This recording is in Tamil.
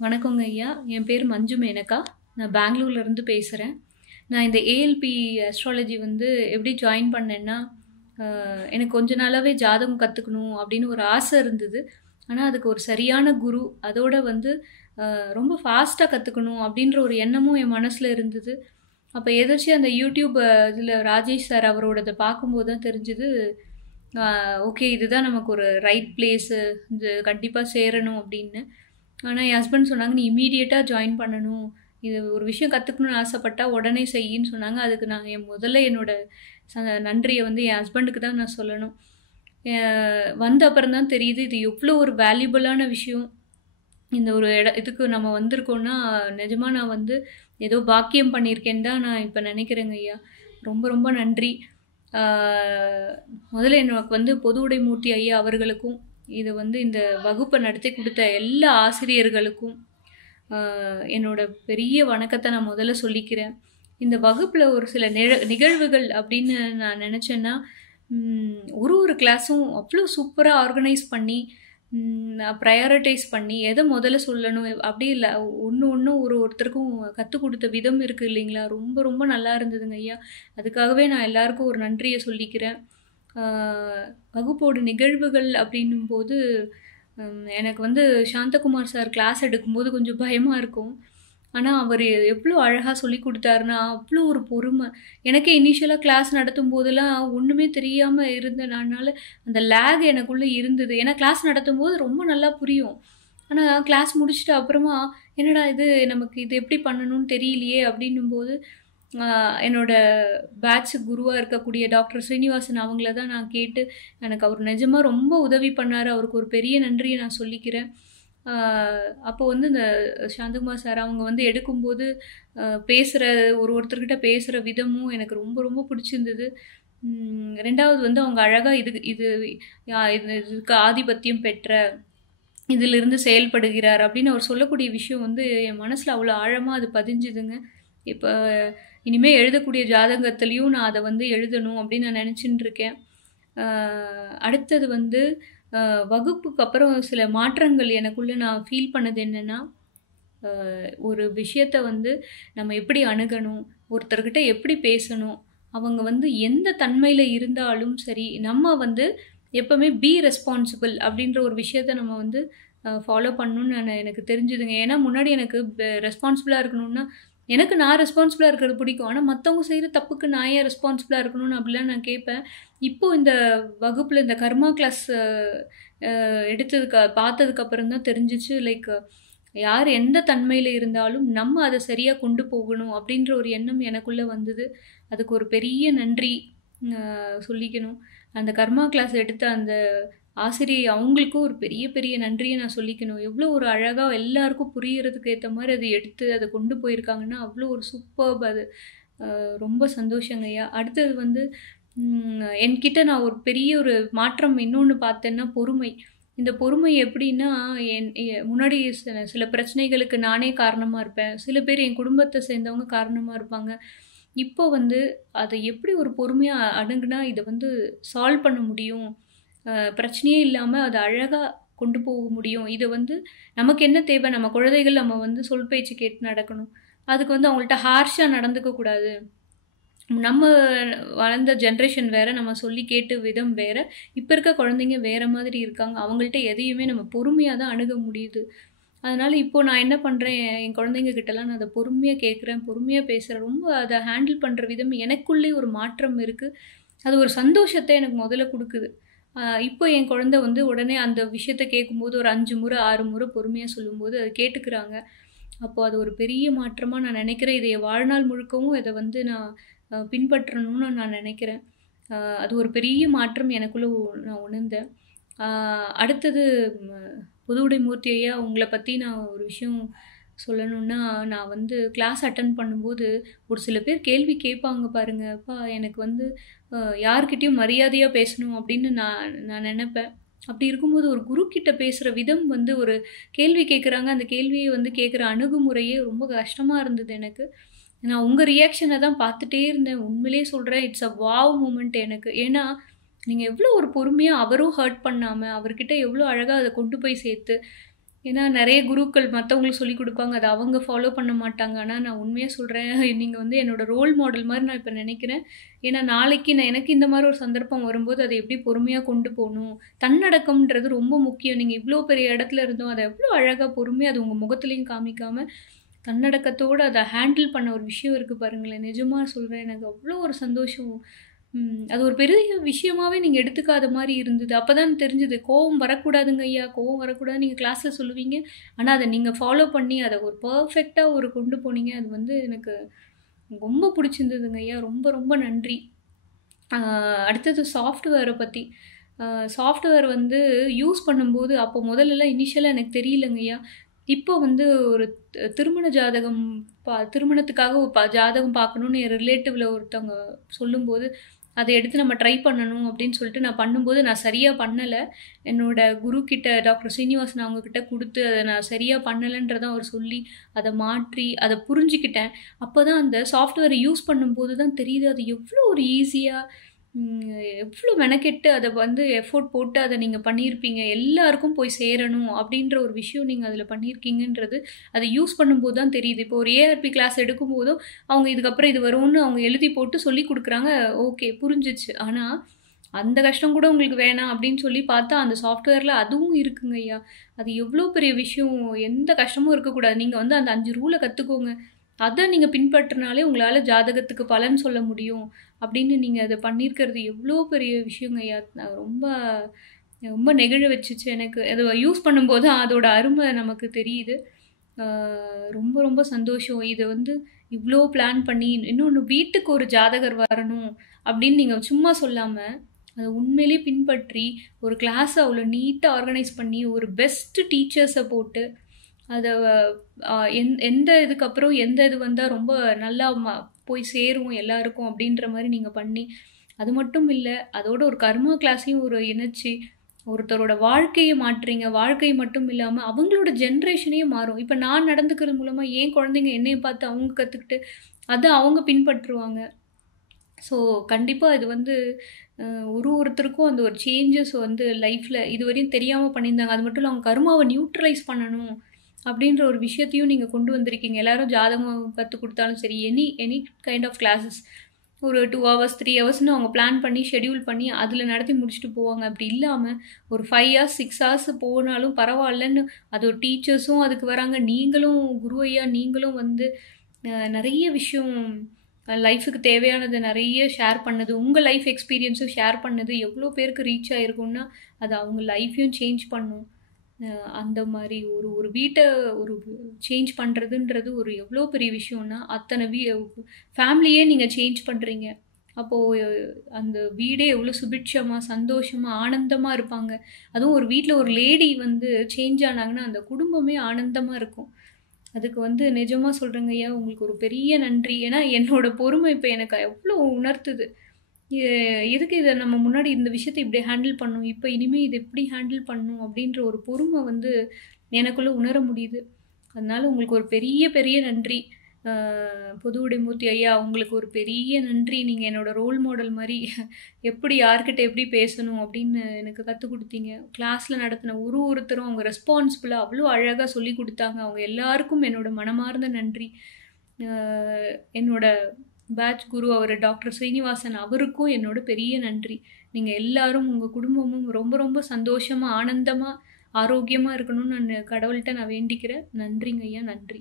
வணக்கங்க ஐயா. என் பேர் மஞ்சு மேனகா. நான் பெங்களூர்லேருந்து பேசுகிறேன். நான் இந்த ஏஎல்பி அஸ்ட்ராலஜி வந்து எப்படி ஜாயின் பண்ணேன்னா, எனக்கு கொஞ்ச நாளாவே ஜாதகம் கத்துக்கணும் அப்படின்னு ஒரு ஆசை இருந்தது. ஆனா, அதுக்கு ஒரு சரியான குரு, அதோட வந்து ரொம்ப ஃபாஸ்ட்டா கத்துக்கணும் அப்படின்ற ஒரு எண்ணமும் என் மனசுல இருந்தது. அப்ப எதர்ச்சியா அந்த யூடியூப் இதில ராஜேஷ் சார் அவரோடத பார்க்கும்போது தான் தெரிஞ்சது, அ ஓகே இதுதான் நமக்கு ஒரு ரைட் பிளேஸு. இது கண்டிப்பா சேரணும் அப்படின்னு. ஆனா, என் ஹஸ்பண்ட் சொன்னாங்க, "நீ இம்மீடியட்டா ஜாயின் பண்ணணும். இது ஒரு விஷயம் கத்துக்கணும்னு ஆசைப்பட்டா உடனே செய்யின்னு" சொன்னாங்க. அதுக்கு நான் முதல்ல என்னோட ச நன்றிய வந்து என் ஹஸ்பண்டுக்கு தான் நான் சொல்லணும். வந்த அப்புறம் தான் தெரியுது, இது எவ்ளோ ஒரு வேல்யூபிளான விஷயம். இந்த ஒரு இதுக்கு நம்ம வந்திருக்கோம்னா, நிஜமா நான் வந்து ஏதோ பாக்கியம் பண்ணியிருக்கேன்னு தான் நான் இப்ப நெனைக்கிறேங்க ஐயா. ரொம்ப ரொம்ப நன்றி. ஆ முதல்ல எனக்கு வந்து பொது உடைமூர்த்தி ஐயா அவர்களுக்கும், இது வந்து இந்த வகுப்ப நடத்தி குடுத்த எல்லா ஆசிரியர்களுக்கும், ஆ என்னோட பெரிய வணக்கத்த நான் முதல்ல சொல்லிக்கிறேன். இந்த வகுப்புல ஒரு சில நிகழ்வுகள் அப்படின்னு நான் நெனச்சேன்னா, ஒரு ஒரு கிளாஸும் அவ்ளோ சூப்பரா ஆர்கனைஸ் பண்ணி, ப்ரையாரிடைஸ் பண்ணி, எத முதல்ல சொல்லணும் அப்படி இல்ல. ஒண்ணு ஒண்ணும் ஒருத்தருக்கும் கத்துக் குடுத்த விதம் இருக்கு இல்லைங்களா? ரொம்ப ரொம்ப நல்லா இருந்ததுங்க ஐயா. அதுக்காகவே நான் எல்லாருக்கும் ஒரு நன்றிய சொல்லிக்கிறேன். ஆ வகுப்போட நிகழ்வுகள் அப்படின்னும்போது, எனக்கு வந்து சாந்தகுமார் சார் கிளாஸ் எடுக்கும்போது கொஞ்சம் பயமா இருக்கும். ஆனா, அவரு எவ்ளோ அழகா சொல்லிக் குடுத்தாருன்னா, அவ்ளோ ஒரு பொறும. எனக்கே இனிஷியலா கிளாஸ் நடத்தும்போதெல்லாம் ஒண்ணுமே தெரியாம இருந்தேன். அதனால அந்த லேக் எனக்குள்ள இருந்தது. ஏன்னா கிளாஸ் நடத்தும்போது ரொம்ப நல்லா புரியும். ஆனா, கிளாஸ் முடிச்சுட்டு அப்புறமா, "என்னடா இது நமக்கு இது எப்படி பண்ணணும்னு தெரியலையே!" அப்படின்னும்போது, அ என்னோட பேட்ச் குருவா இருக்கக்கூடிய டாக்டர் ஸ்ரீனிவாசன் அவங்கள தான் நான் கேட்டு, எனக்கு அவர் நிஜமா ரொம்ப உதவி பண்ணாரு. அவருக்கு ஒரு பெரிய நன்றிய நான் சொல்லிக்கிறேன். ஆ அப்போ வந்து இந்த சாந்தகுமார் சார் அவங்க வந்து எடுக்கும்போது, பேசுற ஒருத்தர்கிட்ட பேசுற விதமும் எனக்கு ரொம்ப ரொம்ப பிடிச்சிருந்தது. 2வது வந்து அவங்க அழகா இது இது இதுக்கு ஆதிபத்தியம் பெற்ற இதிலிருந்து செயல்படுகிறார் அப்படின்னு அவர் சொல்லக்கூடிய விஷயம் வந்து என் மனசுல அவ்வளோ ஆழமா அது பதிஞ்சுதுங்க. இப்ப இனிமே எழுதக்கூடிய ஜாதகத்திலயும் நான் அத வந்து எழுதணும் அப்படின்னு நான் நெனச்சுட்டு இருக்கேன். அ அடுத்தது வந்து வகுப்புக்கு அப்புறம் சில மாற்றங்கள் எனக்குள்ள நான் ஃபீல் பண்ணது என்னன்னா, அ ஒரு விஷயத்த வந்து நம்ம எப்படி அணுகணும்? ஒருத்தர்கிட்ட எப்படி பேசணும்? அவங்க வந்து எந்த தன்மையில இருந்தாலும் சரி, நம்ம வந்து எப்பவுமே பி ரெஸ்பான்சிபிள் அப்படின்ற ஒரு விஷயத்த நம்ம வந்து ஃபாலோ பண்ணணும்னு எனக்கு தெரிஞ்சுதுங்க. ஏன்னா முன்னாடி எனக்கு ரெஸ்பான்சிபிளா இருக்கணும்னா, எனக்கு நான் ரெஸ்பான்சிபிளா இருக்கிறது பிடிக்கும். ஆனா மத்தவங்க செய்ற தப்புக்கு நான் ஏன் ரெஸ்பான்சிபிளா இருக்கணும்னு அப்படிலாம் நான் கேட்பேன். இப்போ இந்த வகுப்புல இந்த கர்மா கிளாஸ் பார்த்ததுக்கு அப்புறம் தான் தெரிஞ்சுச்சு. லைக் யார் எந்த தன்மையில இருந்தாலும் நம்ம அத சரியா கொண்டு போகணும் அப்படின்ற ஒரு எண்ணம் எனக்குள்ள வந்தது. அதுக்கு ஒரு பெரிய நன்றி சொல்லிக்கணும். அந்த கர்மா கிளாஸ் எடுத்த அந்த ஆசிரியை அவங்களுக்கும் ஒரு பெரிய பெரிய நன்றிய நான் சொல்லிக்கணும். எவ்வளோ ஒரு அழகா எல்லாருக்கும் புரியறதுக்கு ஏத்த மாரி அத எடுத்து அத கொண்டு போயிருக்காங்கன்னா, அவ்வளோ ஒரு சூப்பர்ப் அது. ரொம்ப சந்தோஷங்கய்யா. அடுத்தது வந்து என்கிட்ட நான் ஒரு பெரிய ஒரு மாற்றம் இன்னொன்னு பார்த்தேன்னா, பொறுமை. இந்த பொறுமை எப்படின்னா, என் எ முன்னாடி சில சில பிரச்சனைகளுக்கு நானே காரணமா இருப்பேன். சில பேர் என் குடும்பத்த சேர்ந்தவங்க காரணமா இருப்பாங்க. இப்போ வந்து அத எப்படி ஒரு பொறுமையா அணுகுனா இத வந்து சால்வ் பண்ண முடியும். பிரச்சனையே இல்லாம அத அழகா கொண்டு போக முடியும். இத வந்து நமக்கு என்ன தேவை? நம்ம குழந்தைகள் நம்ம வந்து சொல் பேச்சு கேட்டு நடக்கணும். அதுக்கு வந்து அவங்கள்ட்ட ஹார்ஷா நடந்துக்க கூடாது. நம்ம வளர்ந்த ஜென்ரேஷன் வேற, நம்ம சொல்லி கேட்ட விதம் வேற. இப்ப இருக்க குழந்தைங்க வேற மாதிரி இருக்காங்க. அவங்கள்ட்ட எதையுமே நம்ம பொறுமையா தான் அணுக முடியுது. அதனால இப்போ நான் என்ன பண்றேன், என் குழந்தைங்க கிட்டலாம் நான் அத பொறுமையா கேட்கிறேன், பொறுமையா பேசுறேன். ரொம்ப அத ஹேண்டில் பண்ற விதம் எனக்குள்ளே ஒரு மாற்றம் இருக்கு. அது ஒரு சந்தோஷத்த எனக்கு முதல்ல குடுக்குது. இப்போ என் குழந்தை வந்து உடனே அந்த விஷயத்த கேட்கும்போது ஒரு 5 முறை, 6 முறை பொறுமையா சொல்லும்போது அத கேட்டுக்கிறாங்க. அப்போ அது ஒரு பெரிய மாற்றமா நான் நினைக்கிறேன். இத என் வாழ்நாள் முழுக்கவும் இத வந்து நான் பின்பற்றணும்னு நான் நினைக்கிறேன். அ அது ஒரு பெரிய மாற்றம் எனக்குள்ள நான் உணர்ந்தேன். ஆ அடுத்தது ம புதுவுடை மூர்த்தி ஐயா உங்கள பத்தி நான் ஒரு விஷயம் சொல்லணும்னா, நான் வந்து கிளாஸ் அட்டெண்ட் பண்ணும்போது, ஒரு சில பேர் கேள்வி கேட்பாங்க பாருங்க. அப்பா எனக்கு வந்து அ யார்கிட்டயும் மரியாதையா பேசணும் அப்படின்னு நான் நான் நெனப்பேன். அப்படி இருக்கும்போது ஒரு குரு கிட்ட பேசுற விதம் வந்து ஒரு கேள்வி கேட்குறாங்க. அந்த கேள்விய வந்து கேட்குற அணுகுமுறையே ரொம்ப கஷ்டமா இருந்தது எனக்கு. நான் உங்க ரியாக்ஷன தான் பார்த்துட்டே இருந்தேன். உண்மையிலேயே சொல்றேன். இட்ஸ் அ வாவ் மூமெண்ட் எனக்கு. ஏன்னா, நீங்க எவ்வளோ ஒரு பொறுமையா அவரும் ஹர்ட் பண்ணாம, அவர்கிட்ட எவ்வளோ அழகா அத கொண்டு போய் சேர்த்து, ஏன்னா நெறைய குருக்கள் மத்தவங்களுக்கு சொல்லிக் குடுப்பாங்க. அத அவங்க ஃபாலோ பண்ண மாட்டாங்க. ஆனா நான் உண்மையா சொல்றேன். நீங்க வந்து என்னோட ரோல் மாடல் மாரி நான் இப்ப நெனைக்கிறேன். ஏன்னா நாளைக்கு எனக்கு இந்த மாரி ஒரு சந்தர்ப்பம் வரும்போது, அத எப்படி பொறுமையா கொண்டு போணும். தன்னடக்கம்ன்றது ரொம்ப முக்கியம். நீங்க இவ்ளோ பெரிய இடத்துல இருந்தும், அத எவ்ளோ அழகா பொறுமையா அது உங்க முகத்திலயும் காமிக்காம, தன்னடக்கத்தோட அத ஹேண்டில் பண்ண ஒரு விஷயம் இருக்கு பாருங்களேன். நிஜமா சொல்றேன். எனக்கு அவ்ளோ ஒரு சந்தோஷம். அது ஒரு பெரிய விஷயமாவே நீங்க எடுத்துக்காத மாரி இருந்தது. அப்பதான் தெரிஞ்சது. கோவம் வரக்கூடாதுங்க ஐயா, கோவம் வரக்கூடாதுன்னு நீங்க கிளாஸ்ல சொல்லுவீங்க. ஆனா, அத நீங்க ஃபாலோ பண்ணி அத ஒரு பெர்ஃபெக்ட்டா கொண்டு போனீங்க. அது வந்து எனக்கு ரொம்ப புடிச்சிருந்ததுங்க ஐயா. ரொம்ப ரொம்ப நன்றி. ஆ அடுத்தது சாஃப்ட்வேர பத்தி. சாஃப்ட்வேர் வந்து யூஸ் பண்ணும்போது, அப்போ முதல்லலாம் இனிஷியலா எனக்கு தெரியலங்கய்யா. இப்போ வந்து ஒரு திருமண ஜாதகம் திருமணத்துக்காக ஒரு ஜாதகம் பார்க்கணும்னு என் ரிலேட்டிவ்ல ஒருத்தவங்க சொல்லும்போது, அத எடுத்து நம்ம ட்ரை பண்ணணும் அப்படின்னு சொல்லிட்டு நான் பண்ணும்போது, நான் சரியா பண்ணல. என்னோட குரு கிட்ட டாக்டர் ஸ்ரீனிவாசன் அவங்க கிட்ட குடுத்து, அத நான் சரியா பண்ணலன்றத அவர் சொல்லி, அத மாற்றி, அத புரிஞ்சுக்கிட்டேன். அப்பதான் அந்த சாஃப்ட்வேர யூஸ் பண்ணும்போது தான் தெரியுது, அது எவ்ளோ ஒரு ஈஸியா எவ்ளோ மெனக்கெட்டு அத வந்து எஃபோர்ட் போட்டு அத நீங்க பண்ணியிருப்பீங்க. எல்லாருக்கும் போய் சேரணும் அப்டின்ற ஒரு விஷயம் நீங்க அதுல பண்ணியிருக்கீங்கன்றது, அத யூஸ் பண்ணும்போது தான் தெரியுது. இப்போ ஒரு ஏஆர்பி கிளாஸ் எடுக்கும்போதும், அவங்க இதுக்கப்புறம் இது வரும்னு அவங்க எழுதி போட்டு சொல்லிக் குடுக்குறாங்க. ஓகே புரிஞ்சுச்சு. ஆனா, அந்த கஷ்டம் கூட உங்களுக்கு வேணாம் அப்டின்னு சொல்லி பார்த்தா, அந்த சாஃப்ட்வேர்ல அதுவும் இருக்குங்கய்யா. அது எவ்ளோ பெரிய விஷயம். எந்த கஷ்டமும் இருக்கக்கூடாது. நீங்க வந்து அந்த 5 ரூல கத்துக்கோங்க. அத நீங்க பின்பற்றினாலே உங்களால ஜாதகத்துக்கு பலன் சொல்ல முடியும். அப்படின்னு நீங்க அத பண்ணியிருக்கிறது எவ்ளோ பெரிய விஷயங்கய்யா. நான் ரொம்ப ரொம்ப நெகிழ வச்சுச்சு எனக்கு. அத யூஸ் பண்ணும்போது அதோட அரும நமக்கு தெரியுது. ஆ ரொம்ப ரொம்ப சந்தோஷம். இத வந்து இவ்ளோ பிளான் பண்ணி இன்னொன்னு வீட்டுக்கு ஒரு ஜாதகர் வரணும் அப்படின்னு நீங்க சும்மா சொல்லாம, அத உண்மையிலேயே பின்பற்றி ஒரு கிளாஸ அவ்ளோ நீட்டா ஆர்கனைஸ் பண்ணி ஒரு பெஸ்ட் டீச்சர்ஸ போட்டு அத எந்த இதுக்கு அப்புறம் எந்த இது வந்தா ரொம்ப நல்லா போய் சேரும் எல்லாருக்கும் அப்படின்ற மாரி நீங்க பண்ணி, அது மட்டும் இல்ல, அதோட ஒரு கர்மா கிளாஸையும் இணைச்சு, ஒருத்தரோட வாழ்க்கைய மாற்றீங்க. வாழ்க்கை மட்டும் இல்லாம அவங்களோட ஜெனரேஷனே மாறும். இப்ப நான் நடந்துக்கிறது மூலமா என் குழந்தைங்க என்னைய பார்த்து அவங்க கத்துக்கிட்டு, அத அவங்க பின்பற்றுவாங்க. ஸோ, கண்டிப்பா இது வந்து அ ஒருத்தருக்கும் அந்த ஒரு சேஞ்சஸ் வந்து லைஃப்ல இதுவரையும் தெரியாம பண்ணியிருந்தாங்க. அது மட்டும் இல்ல அவங்க கர்மாவ நியூட்ரலைஸ் பண்ணணும். அப்படின்ற ஒரு விஷயத்தையும் நீங்க கொண்டு வந்திருக்கீங்க. எல்லாரும் ஜாதகம் கத்துக் குடுத்தாலும் சரி, any any kind of classes ஒரு 2 ஹவர்ஸ், 3 ஹவர்ஸ்ன்னு அவங்க பிளான் பண்ணி, ஷெட்யூல் பண்ணி அதில நடத்தி முடிச்சுட்டு போவாங்க. அப்படி இல்லாம ஒரு 5 ஹார்ஸ், 6 ஹார்ஸ் போனாலும் பரவாயில்லன்னு அது ஒரு டீச்சர்ஸும் அதுக்கு வராங்க. நீங்களும் குரு ஐயா நீங்களும் வந்து நெறைய விஷயம் லைஃப்‌க்கு தேவையானது நெறைய ஷேர் பண்ணது. உங்க லைஃப் எக்ஸ்பீரியன்ஸும் ஷேர் பண்ணது எவ்வளோ பேருக்கு ரீச் ஆயிருக்கும்னா, அது அவங்க லைஃப்பையும் சேஞ்ச் பண்ணும். அ அந்த மாரி ஒரு ஒரு வீட்ட ஒரு சேஞ்ச் பண்றதுன்றது ஒரு எவ்வளோ பெரிய விஷயம்னா, அத்தன ஃபேமிலியே நீங்க சேஞ்ச் பண்றீங்க. அப்போ அந்த வீடே எவ்வளோ சுபிட்சமா, சந்தோஷமா, ஆனந்தமா இருப்பாங்க. அதுவும் ஒரு வீட்ல ஒரு லேடி வந்து சேஞ்ச் ஆனாங்கன்னா, அந்த குடும்பமே ஆனந்தமா இருக்கும். அதுக்கு வந்து நிஜமா சொல்றேங்கய்யா, உங்களுக்கு ஒரு பெரிய நன்றி. ஏன்னா, என்னோட பொறுமை இப்ப எனக்கு எவ்ளோ உணர்த்துது. எ எதுக்கு இத நம்ம முன்னாடி இந்த விஷயத்த இப்படி ஹேண்டில் பண்ணோம். இப்ப இனிமே இத எப்படி ஹேண்டில் பண்ணணும் அப்படின்ற ஒரு பொறும வந்து எனக்குள்ள உணர முடியுது. அதனால உங்களுக்கு ஒரு பெரிய, பெரிய நன்றி. ஆ பொதுவுடைமூர்த்தி ஐயா, உங்களுக்கு ஒரு பெரிய நன்றி. நீங்க என்னோட ரோல் மாடல் மாரி எப்படி யார்கிட்ட எப்படி பேசணும் அப்படின்னு எனக்கு கத்துக் குடுத்தீங்க. கிளாஸ்ல நடத்தின ஒருத்தரும் அவங்க ரெஸ்பான்சிபிளா அவ்ளோ அழகா சொல்லிக் குடுத்தாங்க. அவங்க எல்லாருக்கும் என்னோட மனமார்ந்த நன்றி. ஆ என்னோட பேட்ச் குரு அவரு டாக்டர் ஸ்ரீனிவாசன் அவருக்கும் என்னோட பெரிய நன்றி. நீங்க எல்லாரும் உங்க குடும்பமும் ரொம்ப ரொம்ப சந்தோஷமா, ஆனந்தமா, ஆரோக்கியமா இருக்கணும்னு கடவுள்ட்ட நான் வேண்டிக்கிறேன். நன்றிங்க ஐயா, நன்றி.